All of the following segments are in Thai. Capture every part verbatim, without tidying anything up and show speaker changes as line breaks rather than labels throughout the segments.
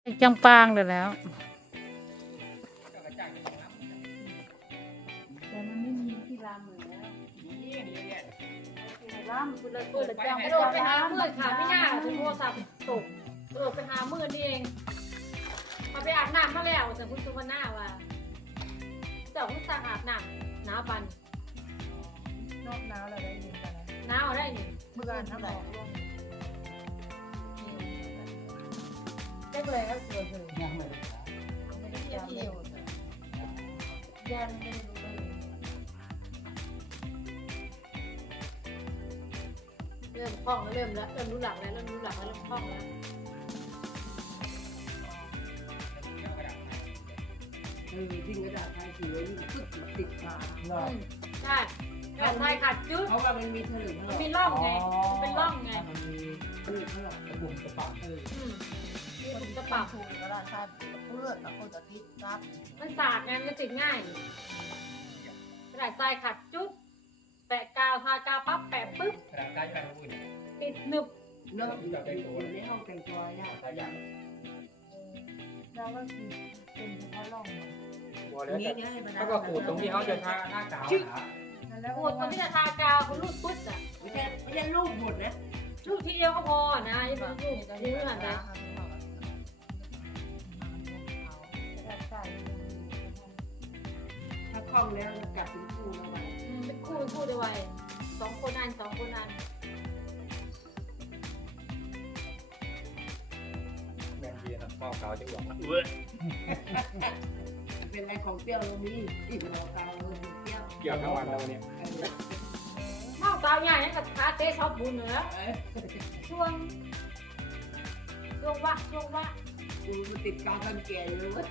จังปางเลยแล้วแต่มันไม่มีที่รำเหมือนแล้วรำคุณเลยเปิดจัง
กระโดดไปหามืดค่ะไม่น่าถึงโทรศัพท์ตกกระโดดไปหามืดนี่เองพอไปอาบน้ำมาแล้วแต่คุณสุวรรณาว่าเจ้าคุณสั่งอาบน้ำหนาวปัน
นอกหนาวเราได้ยินกันนะ
หนาวได้หนิ
เมื่อวานน้ำหมอกร่วง
ได้เลยครับสวย
ยังไม่ได้
ไม่ได้เที่ยวเที่ยวยังไม่ได้รู้เลย
เริ่มคล่องแล้วเริ่มแล้วเริ่มรู้หลักแล้วเริ่มรู้หลักแล้วเริ่มคล่องแล้ว
เออยิ่งกระดาษทายสียิ่งปึ๊กติดตา
ใช่กระดาษทรายขาดจุด
เพราะว่ามันมีถลึง
มันมีร่องไงมันเป็นร่องไง
มันมี
ถลึงถลอก
กระบุ่มกระปังเออ
อืมมี
คน
ถุง
จะ
กระ
ปรั
ปั
บบ ถูกกระดาษทรายเพื่อนแต่คนจะติดรับ
มันสากไงมันจะติดง่ายกระดาษทรายขาดจุดแปะกาวทากาวปั๊บแปะปึ๊บ
กระดาษใต้การอุ่น
ติดหนึบ
เนาะอยู่ในห้องแต่งตัวเนี่ย
ใต้ยาง
แล้วก็คือเป็นเฉพาะร่อง
บัวแล้ว
นี่
แต่
เนี่ยมัน
ถ้าก็ขูดตรงที่เขาจะทาหน้ากาวหา
แล้ว
ปวดตอนที่จะทากาวคุณรูดปึ๊ดอ่ะ
ไม่ใช่ไม่ใช่ลูกหมดนะ
ลูกทีเดียวก็พอนะอย่าเป็นลูกทิ้งขนาดนั้น
ถ้าคล่องแล้วกลับเป็นคู่แล้วไป
อืมเป็นคู่เป็นคู่ได้ไวสองคนอันสองคนอัน
แมนดีนะป้อกาวจะหวัง
เป็นอะไรของเปรี้ยวเรามีที่เราเตาเราเปรี้ยว
เกี่ยวทั้งวันเราเนี่ย
เมาตาใหญ่นั่นกับขาเตะชอบบุญเหรอช่วงช่วงวะช่วงวะ
กูมันติดกาวกันแก่อยู่เว้ย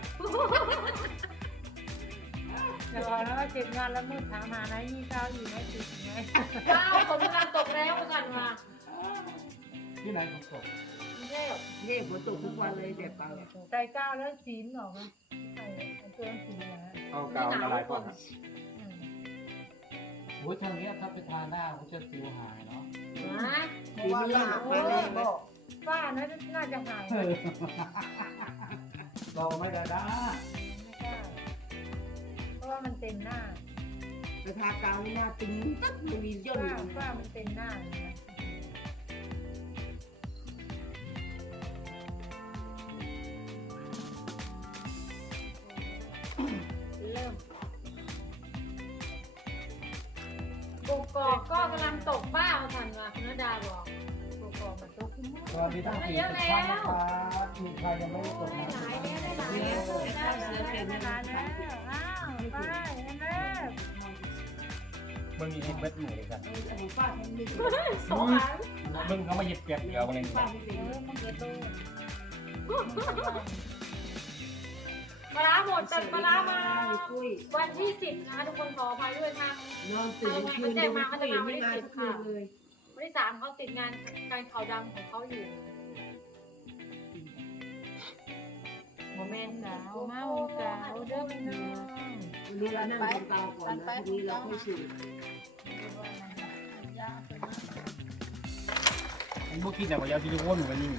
เดี๋ยวแล้วก็เจ็บงานแล้วมืดถามหานะยี่เก้าอยู่ไม่ติดไง
ว้าวฝนกำลังตกแล้วกันมา
ที่ไหนผมตก
ไม่ใช่หรอก
นี่ฝนตกทุกวันเลยแต่เปล่า
ใจก้าวแล้วศีลหรอไหมใช่ตัวศีลนะ
เอากาวละลายก่อนครับ
อืม
โอ้ยทางนี้ถ้าไปทาหน้าเขาจะสิวหายเนาะ
นะ
ปีนี้หักมาเลย
บอกป้าน่าจะน่าจะหาย
เราไม่ได้ด้า
ไม่กล้าเพราะว่ามันเต็มหน้า
แต่ทากาวนี่หน้าตึงตึ๊บไม่มีย่น
ป้าป้ามันเต็มหน้าเลยนะ
เริ่มกกอกก็กำลังตกบ้าเอาทันว่ะคุณนดาบอก
ตัวกอมันตกขึ้นมา
สวัสดีทั้งสี่สิบท่านนะครับมีใครยังไม่ได้กดนะ
หลายแล้วหลาย
เนื้
แล้
อ
ว
เสือเสือเสือ
เว
เสือ
ลาแล้วอ้าวป้าเห็นไหม
มึงมีเบ็ดหมูเลยกัน
ของป้าทำไม่ได้
สองอัน
มึงเขามาหยิบเก็บเกี่ยวกันเลย
ป้าไม่เป็น
เออมันเกิดโต
ปลาร้าหมดแต่ปลาร้ามา
คุย
วันที่สิบนะคะทุกคนขออภัยด้วยทาง
นอนตื่นคืนยังไม่คุยไม่งานทุกคืนเลย
วันที่สามเขาติดงานการข่าวดำของเขาอยู่โมเมนต์
สาวมาโอกาสเด้อพี่น้อง
วันนี้เรานั่งบนเตาก่อนนะวันนี้เราค่อยสูบ
มันพวกคิดแต่ว่ายาที่จะวนอยู่กันนี่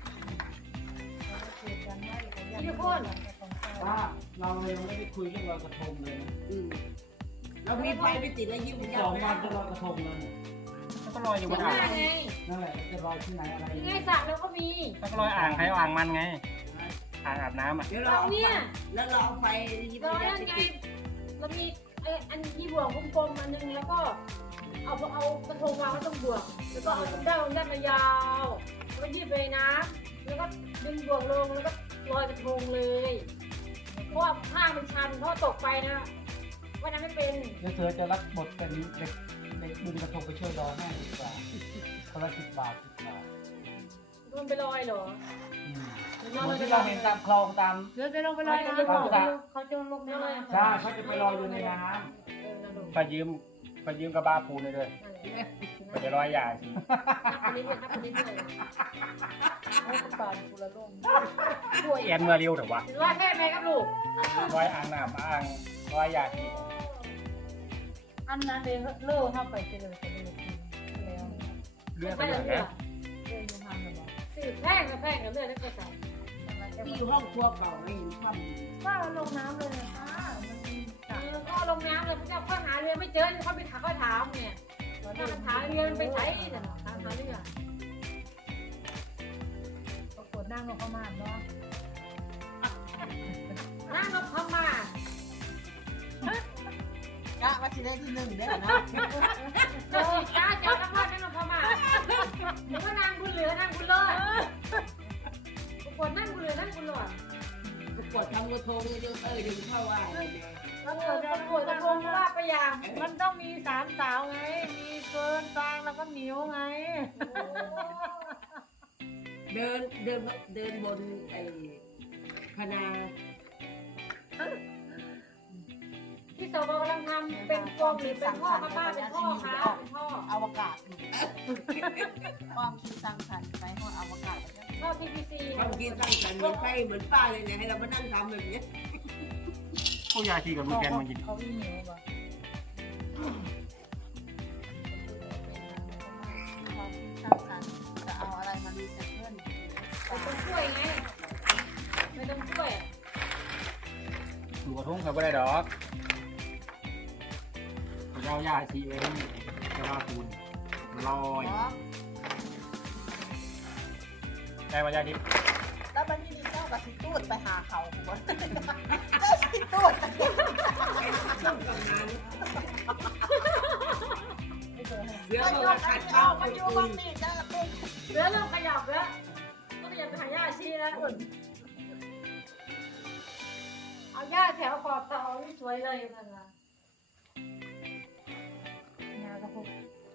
ที่พ่น
ว่าเรายังไม่ได้คุยเรื่องลอยกระทงเลยนะ
อืมเรามีไฟไปติดแล้วยิ้ม
สองวันจะลอยกระทงแล้วแล้วก็ลอยอยู่บ
ที่
น
ห
อ่า
น้าง ไง
นั่นแหละจะลอยที่ไหนอะไร
ยังไงสระแล้วก็มี
แล้วก็ลอยอ่างใครอ่างมันไงอ่างอาบน้ำอ่ะ
เดี๋ยว
เรา
เรา
เนี่ย
แล้วเราเอาไฟยิ้ม
เรา
ยั
นั่
ด
นไง
ติด
เรามีไอ้อันที่บ่วงกลมๆอันนึงแล้วก็เอาเอากระทงวางไว้ตรงบ่วงแล้วก็เอาด้านด้านมายาวแล้วก็ยืดไปนะแล้วก็ดึงบ่วงลงแล้วก็ลอยกระทงเลยเพราะว่าข้างมันชันเพราะตกไปนะว่านั้นไม่เป็น
เดี๋ยวเธอจะรับบทเป็นเด็กเด็กดึงกระทงไปช่วยรอแม่ดีกว่าคนละสิบบาทสิบบาท
มันไปลอยเหรอ
เหมือนที่เราเห็นตามคลองตาม
เดี๋ยวจะลงไปลอยน้ำเขาจะลงไปลอย
ใช่เขาจะไปลอยอยู่ในน้
เออนั่นลง
ำไปยืมไปยืมกระบาปูนเลยด้วยไปจะลอยยาสิ
นับคนนี้เลยนับคนนี้เลย
โอ้กระป๋องกุละลง
ป่วย
เอ็นเมื่อเร็วเถอะวะ
ลอยแค่ไหนครับลูก
ลอยอ่างน้ำอ่างลอยยาสิ
อันนั้นเลยเลิกเข้าไปเจริญเจริญแล้ว
เรื่อง
ไป
ไป
เล
เลย ย
เลือ
นะ
ด
เรื่องยูฮันเลยบอก
สื่อแพงกับแพงกับเลือดแล้วก็ใส่
มัน
ที่อยู่ห้องครัวเก่าไม่เห็นคว่ำ
ว่าลงน้ำเลยนะคะมันมี
เออก็ลงน้ำเลยพระเจ้าข้าหาเรือไม่เจอเขาไปถามเขาถามเนี่ยถ้ามันหาเรือมันไปใช้เนี่ยถามหาเรือ
ปรากฏนั่งลงประมาณเนาะ
นั่งนกพม่าก
ะว่าสิได้ที่หนึ่งได้เนาะ
เจ้าจ้าจ้าทั้งวันนั่งนกพม่าหรือว่านางบุญเหลือนางบุญรอดปรากฏนั่งบุญเหลือนั่งบุญรอด
ประกวดทำกระทงเยอะเออยังเข้าว่าเลยแม่
แล้วเกิดประกวดกระทงว่าไปยาม
มันต้องมีสามสาวไง มีเฟิร์นฟางแล้วก็หมิวไง
เดินเดินเดินบนไอ้พนา
ที่สวกำลังทำเป็นโฟมหรือเป็นท่อครับป้าเป็นท่อคะเป็นท่อ
อวกาศความคิดสร้างสรรค์ไปห้องอวกาศ
ท่อ พี พี ซี
ทำกินสร้างสรรค์เหมือนไฟเหมือนป้าเลยเนี่ยให้เรามานั่งทำแบบนี้
ผู้ยาทีกับลูกแกนมากิน
เขาอีเหมิวป่ะ
ความคิดสร้างสรรค์จะเอาอะไรมารีไซเคิล
ไม่ต้องช่วยไงไม่ต้องช่วย
หลวงทุ่งเขาไม่ได้ดอกเขาจะเอายาทีไว้ที่จะว่าปูนลอยได้มายาที
แล้วมันมีเจ้ากับสิตูดไปหาเขาหัวเจ้าสิตูด
ช่วงกำนัน
ไม่เคยให้
เรือ
มัน
บอก
อยู่
ว่าขัดข้าว
มัน
ไป
อยู่
คุ
บาง
ย
นี่เจ้ากับเป็น
เรือเริ่มขยับแล้วต้องขยับไปหาย่าชีแล้วเอาย่าแถวขอบเตาที่สวยเลยกันนะ
งานก็พวก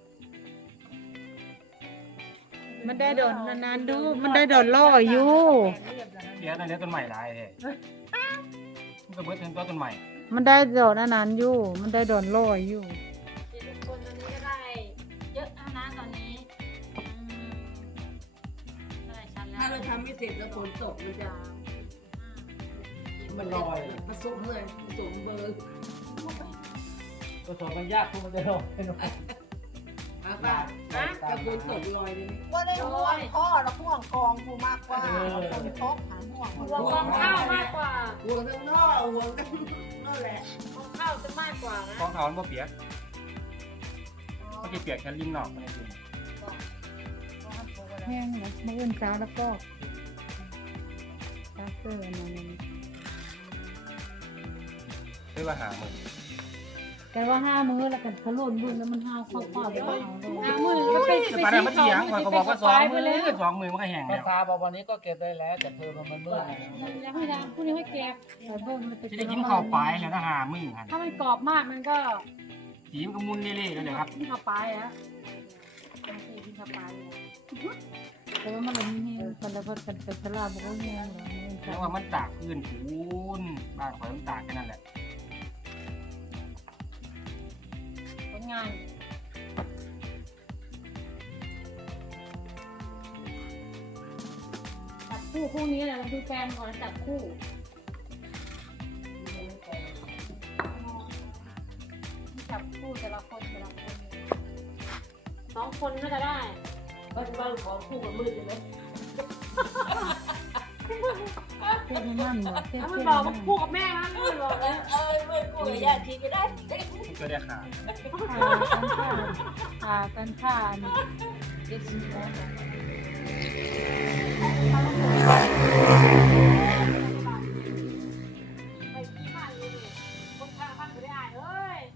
มันได้โดนนานๆดู มันได้โดนล่ออยู่
เดี๋ยวตอนนี้ต้นใหม่ลายแท้มันก็เบิดถึงต้นใหม่
มันได้โดนนานๆอยู่ มันได้โดนล่ออยู่
เด็กทุกคนตอนนี้ก็ได้เยอะแล้วนะตอนนี้อืมได้ชั้นแล้ว
ถ้าเราทำไม่เสร็จแล้วฝนตกมันจะ
มันลอย
ผสมเลยผสมเบอร์
ก็สอบมันยากเพราะมันจะลอยหน่อย
อ่ะป้าถ้าฝนตกลอยเลย
ว่าได้ห่วงพ่อแล้วห่วงกองกูมากกว่าฝนตกหาห่วง
ห่วงกองข้าวมากกว่า
ห่วงทั้งท่อห่วงทั้งนั่นแหละ
กองข้าวจะมากกว่านะ
กองเขามันบ่เปียกเมื่อกี้เปียกแค่ริมนอกมันเอง
แห้งนะมื่ออื่นเช้าแล้วก็ตาเซอร์อันนั้น
เรียกว่าหาหมื่น
แต่ว่าห้ามื้อแล้วกันเขาโหล่นบุญแล้วมันห้าวเข้าปอดไปเอา
ห้าหมื่นก็เป็น
แต่ปลาเนี่ยมันเถียงมันก็บอกว่าสองมือสองมือมันก็แห้ง
ภา
แล้ว
ษาบอกวันนี้ก็เก็บได้แล้ว แต่เธอมันมันมืดไง
ยังไม่ยังพรุ่งนี้ให้เก็บ
แต่เบิ่งมันจะ
จะได้กินข้าวปลายแล้วนะหามือหัน
ถ้ามันกรอบมากมันก็
สีมันก็มุนเล่ๆแล้วเลยครับ
กินข้าวปลายอะบางทีกินข้าวปลายเลย
แต่ว่ามันมีแห้งกันแล้วก็กันเป็นตลาดบอกว่าแห้งเหรอ
เพราะว่ามันตากพื้นปูนบ้านข่อยมันตากแค่นั้นแหละ
ผลงานจับคู่คู่นี้แหละเราดูแฟนก่อนจับคู่จับคู่แต่ละคนแต่ละคนสองคนน่าจะได้
บ้านบ้านขอคู่กับมืดใช่ไหม
เท่ให้มันบ่เท่
แล้ว
เท่
มัน
ให้
บอก
มั
ว่าน คู่กับแม่นะมันบอกเลย
เออมืดกูอยากทีก็ได้
มันก็ได้ขา
อ่ากันค่าอ่ากันค่านี่เจ็ดสิบแล้ว
ไปที่บ้านเลยคนข้างบ้านไม่ได้อ่านเอ้ย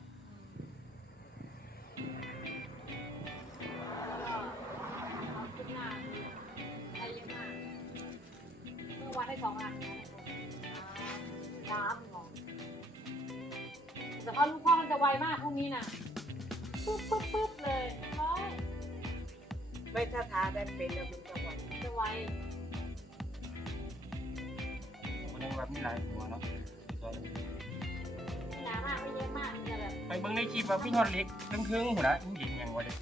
เอาขึ้นหน้าได้เยอะมากเมื่อวานได้สองอันนะสามหรอแต่พอลูกพ่อมันจะไวมากพรุ่งนี้น่ะปุ๊บปุ๊บปุ๊บเลยร้อย
ไม่ถ้าทาได้เป็นแล้วคุณจะหวัง
จะไว
ผมยังแบบนี้หลายหัวเนาะ
ไม่หนามากไม่เยอะมากมันจะแบบ
ไปเบิ่งในคลิปว่าพี่ฮอดเล็กครึ่งๆหัวละหญิงยังว่าเด็ก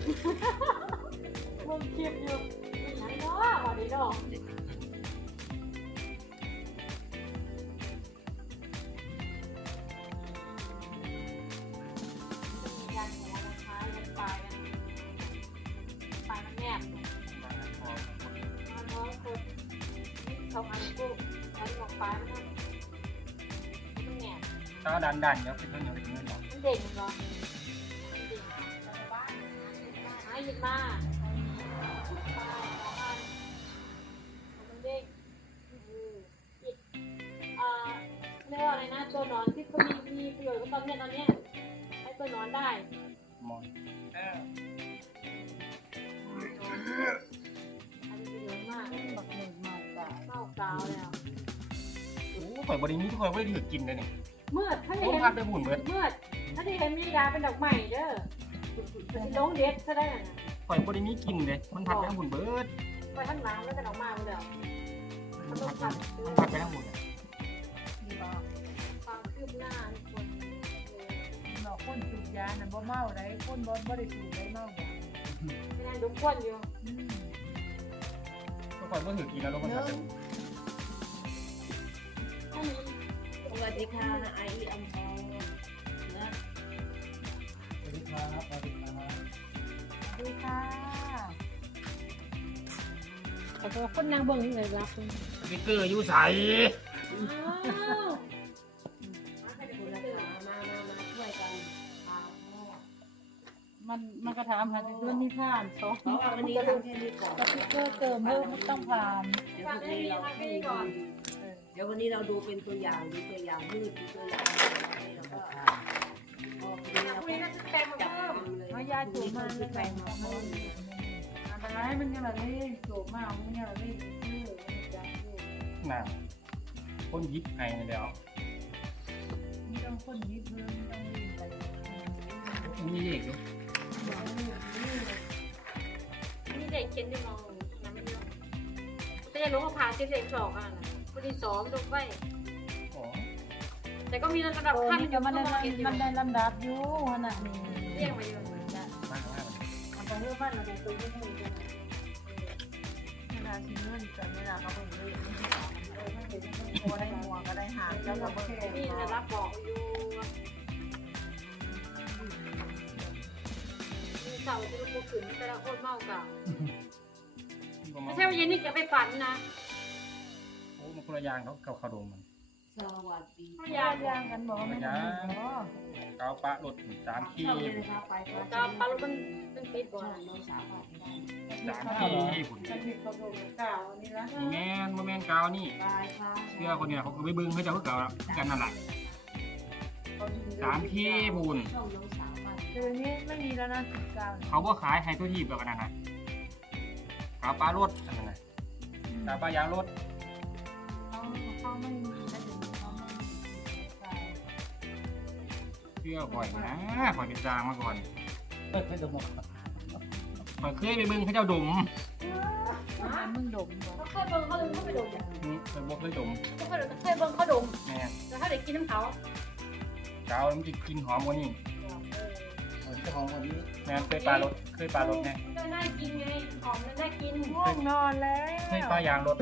มึงคลิปอยู่ไหนเนาะวันนี้เนาะมียันหัวมันท้ายยันปลายนะปลายมันแนบมันน้อยคนสองอันกู
ตาดันดันเดี๋ยวเป็นเงินเดี๋ยวเป็นเงินหรอก
มันเด็กเหรอหาหยิบมามันเด็กอีกอ่าเรียกว่าอะไรนะตัวนอนที่เขามีมีประโยชน์ก็ตอนเนี้ยตอนเนี้ยให้ตัวนอนได้
มอน
อันนี้ประโยชน์มาก
บักหนึ่งมากจ้ะ
เมากาวแล้ว
โอ้ข่อยบริมีทุกคนไม่ได้ถือกินเลยนี่
เมื่อถ้า
ต้
เห็
อง
น
พัดไปบุ่นเบิด
เมื่อถ้าได้เห็นมีดาเป็นดอกใหม่เด้อมันลงเด็ดซะได้น่ะ
ข่อยบริมีกินเลยมันพัดไปทั้งบุ่นเบิด
ไปข้างหลังแล้วก็ดอกมาแล้ว
มันพัดมันพัดไปทั้งบุ่น
ดีบ่
ความคืบหน้าทุกคน
เนาะคนสูบยาน่ะบ่เมาได้คนบ่บ่ได้สูบได้เมายา
ไม่นั่งดูควนอยู่
อืม
ทุกคนก็ถือกินแล้วทุกคนพัดไป
สวัสดีค่ะไออัมพรนะ
สวัสดีครับสวัสดีครับ
ดีค่ะ
ขอโทษคนนางเบิ่งนี่เลยรับคุณ
สติ๊กเกอร์อยู่ใส
อ้าวมาใครเป็นคนเจอ
มามามาช่วยกันพาพ่อ
มันมันก็ถามหาตัวนิทานสอง
เพราะว่าวันนี้ทำแค่นี้ก่อน
สติ๊กเกอร์เติมเพิ่มมันต้องผ่าน
เดี๋ยววันนี้เราเดี๋ยววันนี้เราดูเป็นตัวอย่างดูตัวอย่างมืดดูตัวอย่างแล้วก็พอวันนี้เรา
พรุ่งนี้น่าจะแปลงมา
จับ
เพิ่ม
เลย
มายาจูบมาแล้วแบ่งมาเพิ่มอะไรมันยังอะไรจูบมามันยังอะไรชื่อมันจะอยู่
น่ะคนยิบไห้เดี๋ยว
มีต้องคนยิบเพิ่มต้องรีบไป
มีเด็กอยู่
นี่เด็กเขียนด้วยมองยังไม่เยอะแต่จะลงมาผ่าสิบเด็กสองอ่ะนะคนที่สองลงไป
อ๋อ
แต่ก็มีระดับ
โอ้
ขั้น
นี่
อ
ก็
ยู่
มันได้
ก็เขียนอยู่
มันได้ลำดับอยู่ขนาดนี้
เรียกมาอยู่
มากมาก
มันก็เรื่องบ้านเราได้ตัวที่มือกันเวลาชิ้นเงินแต่เวลาเขาเบิ่งเลยเออถ้าเห็นมันโตได้หัวก็ได้หางแล้วก็เบิ่ง
นี่ระดับบอกอยู่มีเสาที่ลูกโป่งขึ้นแต่ละคนเมากับไม่ใช่ว่าเย็นนี่จะไปฝันนะ
โอ้มันคนละอย่างเขาเขาเขาดมมัน
สวัสดี
ยาย่างกันบอกว่าไม่ทำเนาะ
เกาปะรถสามขี้
เข้าเลยนะคะไปก็
จะปลาลูกมันมันปิดบ่
ช่
อ
องน้องสาวไปได้
สามขี้ผุน
จะผิดเขาบอกกล่าวนี่นะ
แม่นบ่แม่นเกานี่
ไปค่ะ
เสื้อคนเนี้เขาก็ไปเบิ้งเขาจะเขาเก่ากันนั่นแหละสามขี้บุญ
ช่องน้องสาวไป
เดี๋ยวนี้ไม่มีแล้วนะสิบเก้า
เขาบ่ขายไฮตัวทีบแบบนั้นนะกาปลารถอันนั้นนะกาปลายางรถ
เขาเขาไม่มีแล้วเดี๋ยวนี้เขาไม่มีเก้า
เสื้อข่อยนะข่อยเป็นจางมาก่อน
เปิดให้ดูหมด
ข่อยเคยไปเบิ้งเขาเจ้าดม
มึงดมบ่
เขาเคยเบิ่งเขาเลยเขาไปดม
นี่ข่อยบ่เคยดม
เขาเคยเคยเบิ่งเขาดม
แม่
แต่ถ้าเด็กกินน้ำเขา
เกามันจะกินหอมกว่านี้
เหมือนเจ้าของคนนี้
แม่เคยปลารถเคยปลารถไง
ก็น่ากินไงหอมน่ากิน
ง่วงนอนแล้ว
เคยปลายางรถ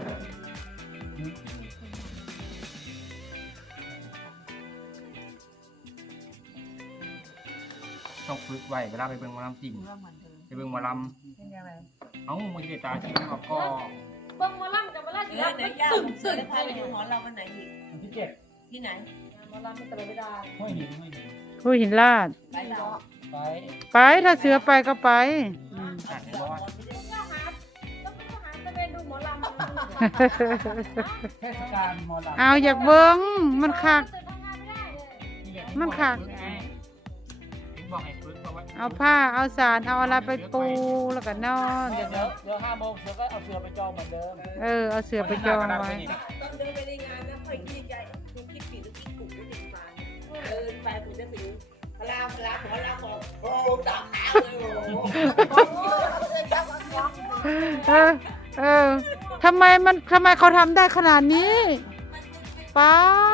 ต้องฝึกไว้เวลาไปเบิ่งหมอลำจริง
ว่าเหมือนเดิม
ไปเบิ่งหมอล
เป็นยังไง
ำเอ้ามันจะได้ตาจริงครับก็
เบิ่งมาล่ำกับมาล่ำ
เออไหนย่า
ตึ้ง
เสื
ตึ้
อง พาไปดูหมอเราวันไหนอีก
วันที่เจ็ด
ที่ไหน
มาล่ำไม่ตลอดเวลา
ห้วยหินห้วยหิน
ผู้หินลาด
ไปเรา
ไป
ไปถ้าเสือไปก็ไปอืม
อ่านเห็นบ่ว่า
ต้องเข้าหาต้องเข้าหาตะเวนดูหมอลำ
เทศกาลหมอลำ
เอาอยากเบิ้งมันคัก
ทำงานไม่ได้เลย
มันคัก
ถึงบอกให้ฝึกบอกว่า
เอาผ้าเอาสารเอาอะไรไปปูแล้วก็นอน
เดี๋ยวเดี๋ยวเดี๋ยวห้าโมงเสือก็เอาเสือไปจองเหมือนเดิม
เออเอาเสือไปจองไว้
ต้องเดินไปในงานนะค่อยคิดใจคุณคิดผิดหรือคิดถูกไม่ถึงมาเดินไปผมจะถึงพลาพลาหัวลาบอกโอ้ตักขาเลยโอ้
เออเออทำไมมันทำไมเขาทำได้ขนาดนี้ป้า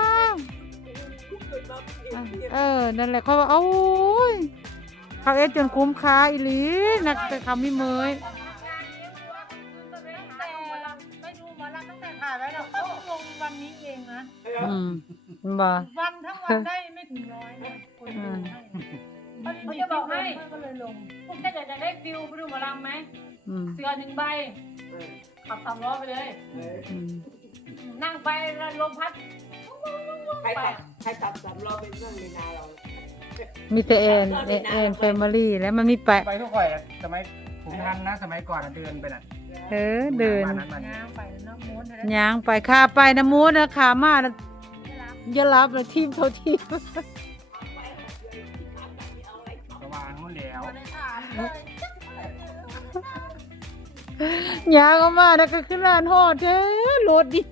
เออนั่นแหละเขาว่าโอ้ยเขาเอ็ดจนคุ้มค่าอีหลีนักแต่เขาไม่เมย
ไม่ดูหมอลำตั้งแต่ถ่ายไว้แล้วเขาลงวันนี้เองนะ
อืมบ่
วันทั้งวันได้ไม่ถึงร้อยนะคนดูให้เขาจะบอกให้ก็เลยลง
พวกแกอยากจะได้ฟิลไปดูหมอลำไหม
อืม
เสือหนึ่งใบขับสามล้อไปเลย
อืม
นั่งไปแล้วลมพัด
ใครขับใครขับสามล้อเป็นเรื่องในนาเรา
มีแต่แอนแอนแอนแฟมิลี่แล้วมันมีไป
ไปทุกข่อยอะสมัยผมทันนะสมัยก่อนอะเดินไปน่ะ
เออเดิน
บ้านนั้นมานี่
ย่างไปเนาะม้วนเลย
ย่างไปขาไปนะมูนะขามานะอย่ารับเลยทีมเท่าทีม
สว่างหมดแล้ว
ได้ถามเลย
ย่างออกมาแล้วก็ขึ้นร้านฮอดแท้รถดิ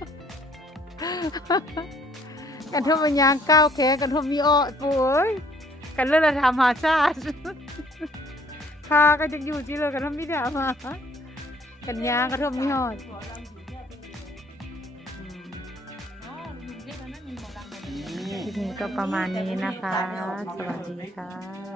กันทบมันย่างก้าวแขนกันทบมีอ้อป่วยกันเรื่องละทำหาชาติ พาก็จะอยู่ที่เลยกันทบมีดามากันย่างกันทบมีฮอด
อ๋ออยู่ที่มันไม่มีหมอลำเลย
คลิปนี้ก็ประมาณนี้นะคะ สวัสดีค่ะ